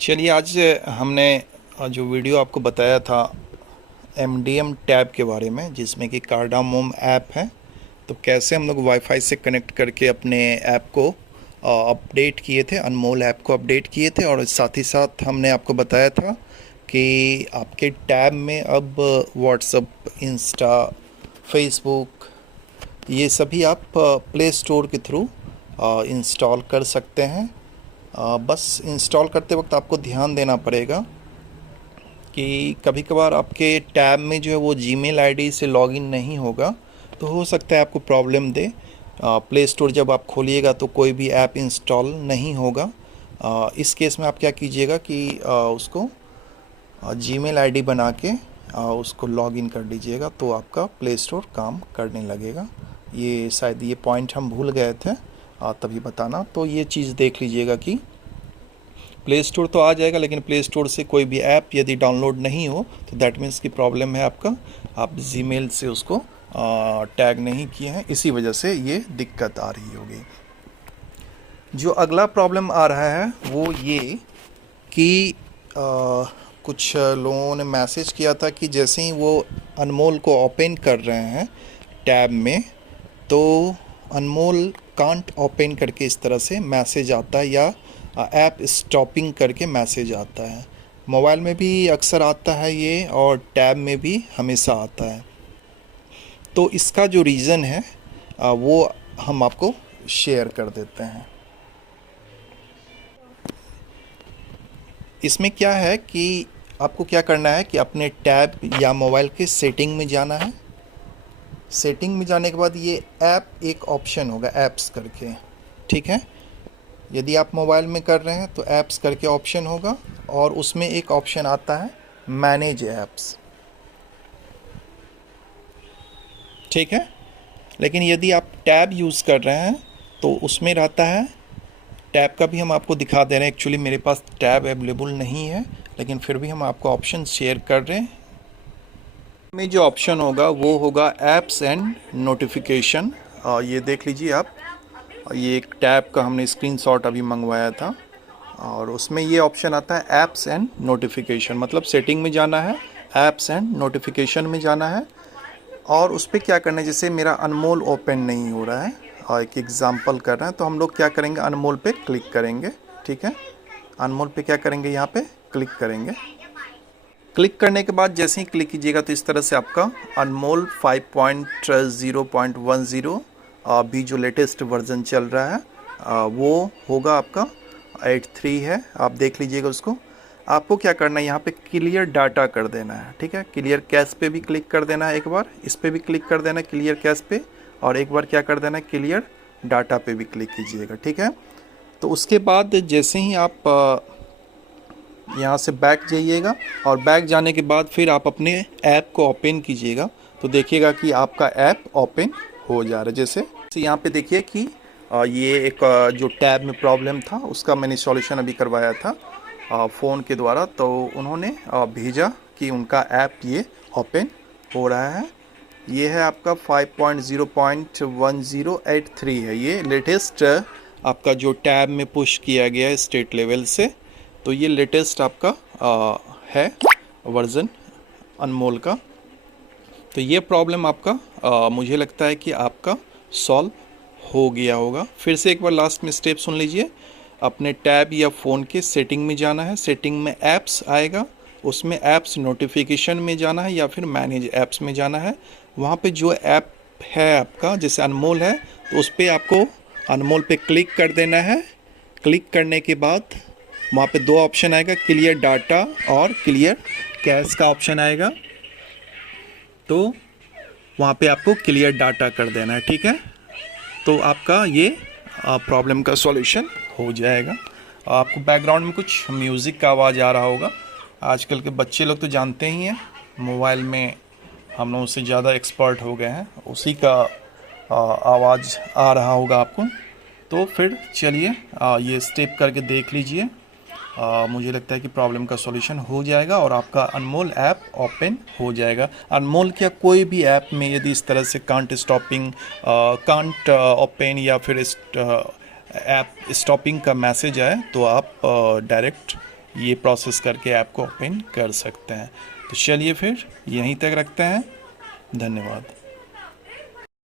चलिए आज हमने जो वीडियो आपको बताया था एमडीएम टैब के बारे में, जिसमें कि कार्डामोम ऐप है। तो कैसे हम लोग वाईफाई से कनेक्ट करके अपने ऐप को अपडेट किए थे, अनमोल ऐप को अपडेट किए थे। और साथ ही साथ हमने आपको बताया था कि आपके टैब में अब व्हाट्सअप, इंस्टा, फेसबुक, ये सभी आप प्ले स्टोर के थ्रू इंस्टॉल कर सकते हैं। बस इंस्टॉल करते वक्त आपको ध्यान देना पड़ेगा कि कभी कभार आपके टैब में जो है वो जीमेल आईडी से लॉगिन नहीं होगा, तो हो सकता है आपको प्रॉब्लम दे। प्ले स्टोर जब आप खोलिएगा तो कोई भी ऐप इंस्टॉल नहीं होगा। इस केस में आप क्या कीजिएगा कि उसको जीमेल आईडी बना के उसको लॉगिन कर लीजिएगा, तो आपका प्ले स्टोर काम करने लगेगा। ये शायद ये पॉइंट हम भूल गए थे तभी बताना। तो ये चीज़ देख लीजिएगा कि प्ले स्टोर तो आ जाएगा, लेकिन प्ले स्टोर से कोई भी ऐप यदि डाउनलोड नहीं हो तो दैट मीन्स की प्रॉब्लम है आपका, आप जीमेल से उसको टैग नहीं किए हैं, इसी वजह से ये दिक्कत आ रही होगी। जो अगला प्रॉब्लम आ रहा है वो ये कि कुछ लोगों ने मैसेज किया था कि जैसे ही वो अनमोल को ओपन कर रहे हैं टैब में, तो अनमोल कांट ओपन करके इस तरह से मैसेज आता है, या ऐप स्टॉपिंग करके मैसेज आता है। मोबाइल में भी अक्सर आता है ये, और टैब में भी हमेशा आता है। तो इसका जो रीज़न है वो हम आपको शेयर कर देते हैं। इसमें क्या है कि आपको क्या करना है कि अपने टैब या मोबाइल के सेटिंग में जाना है। सेटिंग में जाने के बाद ये ऐप एक ऑप्शन होगा, ऐप्स करके, ठीक है। यदि आप मोबाइल में कर रहे हैं तो ऐप्स करके ऑप्शन होगा, और उसमें एक ऑप्शन आता है मैनेज ऐप्स, ठीक है। लेकिन यदि आप टैब यूज़ कर रहे हैं तो उसमें रहता है, टैब का भी हम आपको दिखा दे रहे हैं। एक्चुअली मेरे पास टैब अवेलेबल नहीं है, लेकिन फिर भी हम आपको ऑप्शन शेयर कर रहे हैं। में जो ऑप्शन होगा वो होगा ऐप्स एंड नोटिफिकेशन। ये देख लीजिए आप, ये एक टैब का हमने स्क्रीनशॉट अभी मंगवाया था, और उसमें ये ऑप्शन आता है ऐप्स एंड नोटिफिकेशन। मतलब सेटिंग में जाना है, ऐप्स एंड नोटिफिकेशन में जाना है, और उस पर क्या करना है। जैसे मेरा अनमोल ओपन नहीं हो रहा है, और एक एग्जांपल कर रहे हैं, तो हम लोग क्या करेंगे, अनमोल पे क्लिक करेंगे, ठीक है। अनमोल पे क्या करेंगे, यहाँ पे क्लिक करेंगे। क्लिक करने के बाद जैसे ही क्लिक कीजिएगा तो इस तरह से आपका अनमोल 5.0.10 अभी जो लेटेस्ट वर्जन चल रहा है वो होगा आपका 83 है। आप देख लीजिएगा उसको। आपको क्या करना है, यहाँ पे क्लियर डाटा कर देना है, ठीक है। क्लियर कैश पे भी क्लिक कर देना है, एक बार इस पे भी क्लिक कर देना है क्लियर कैश पे, और एक बार क्या कर देना है, क्लियर डाटा पे भी क्लिक कीजिएगा, ठीक है। तो उसके बाद जैसे ही आप यहाँ से बैक जाइएगा, और बैक जाने के बाद फिर आप अपने ऐप को ओपन कीजिएगा, तो देखिएगा कि आपका ऐप ओपन हो जा रहा है। जैसे यहाँ पे देखिए कि ये एक जो टैब में प्रॉब्लम था उसका मैंने सॉल्यूशन अभी करवाया था फ़ोन के द्वारा, तो उन्होंने भेजा कि उनका ऐप ये ओपन हो रहा है। ये है आपका 5.0.1083 है, ये लेटेस्ट आपका जो टैब में पुश किया गया है स्टेट लेवल से। तो ये लेटेस्ट आपका है वर्ज़न अनमोल का। तो ये प्रॉब्लम आपका मुझे लगता है कि आपका सॉल्व हो गया होगा। फिर से एक बार लास्ट में स्टेप सुन लीजिए। अपने टैब या फ़ोन के सेटिंग में जाना है, सेटिंग में ऐप्स आएगा, उसमें ऐप्स नोटिफिकेशन में जाना है या फिर मैनेज ऐप्स में जाना है। वहाँ पे जो ऐप है आपका, जैसे अनमोल है, तो उस पर आपको अनमोल पे क्लिक कर देना है। क्लिक करने के बाद वहाँ पे दो ऑप्शन आएगा, क्लियर डाटा और क्लियर कैश का ऑप्शन आएगा, तो वहाँ पे आपको क्लियर डाटा कर देना है, ठीक है। तो आपका ये प्रॉब्लम का सॉल्यूशन हो जाएगा। आपको बैकग्राउंड में कुछ म्यूज़िक का आवाज़ आ रहा होगा। आजकल के बच्चे लोग तो जानते ही हैं, मोबाइल में हम लोगों से ज़्यादा एक्सपर्ट हो गए हैं, उसी का आवाज़ आ रहा होगा आपको। तो फिर चलिए ये स्टेप करके देख लीजिए। मुझे लगता है कि प्रॉब्लम का सॉल्यूशन हो जाएगा और आपका अनमोल ऐप ओपन हो जाएगा। अनमोल क्या कोई भी ऐप में यदि इस तरह से कांट स्टॉपिंग, कांट ओपन या फिर ऐप स्टॉपिंग का मैसेज आए, तो आप डायरेक्ट ये प्रोसेस करके ऐप को ओपन कर सकते हैं। तो चलिए फिर यहीं तक रखते हैं। धन्यवाद।